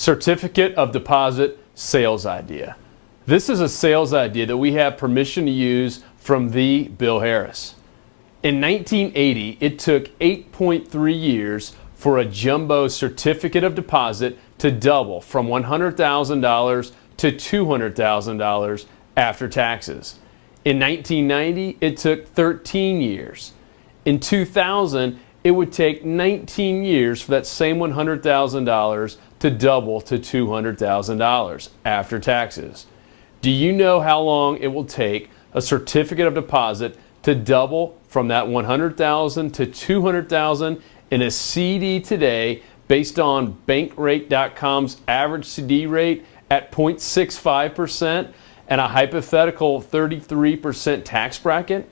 Certificate of Deposit Sales Idea. This is a sales idea that we have permission to use from the Bill Harris. In 1980, it took 8.3 years for a jumbo certificate of deposit to double from $100,000 to $200,000 after taxes. In 1990, it took 13 years. In 2000, it would take 19 years for that same $100,000 to double to $200,000 after taxes. Do you know how long it will take a certificate of deposit to double from that $100,000 to $200,000 in a CD today based on Bankrate.com's average CD rate at 0.65% and a hypothetical 33% tax bracket?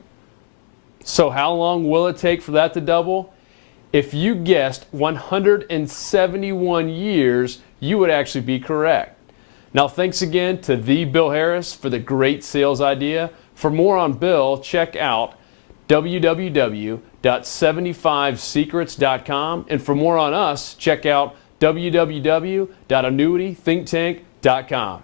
So how long will it take for that to double? If you guessed 171 years, you would actually be correct. Now, thanks again to the Bill Harris for the great sales idea. For more on Bill, check out www.75secrets.com. And for more on us, check out www.annuitythinktank.com.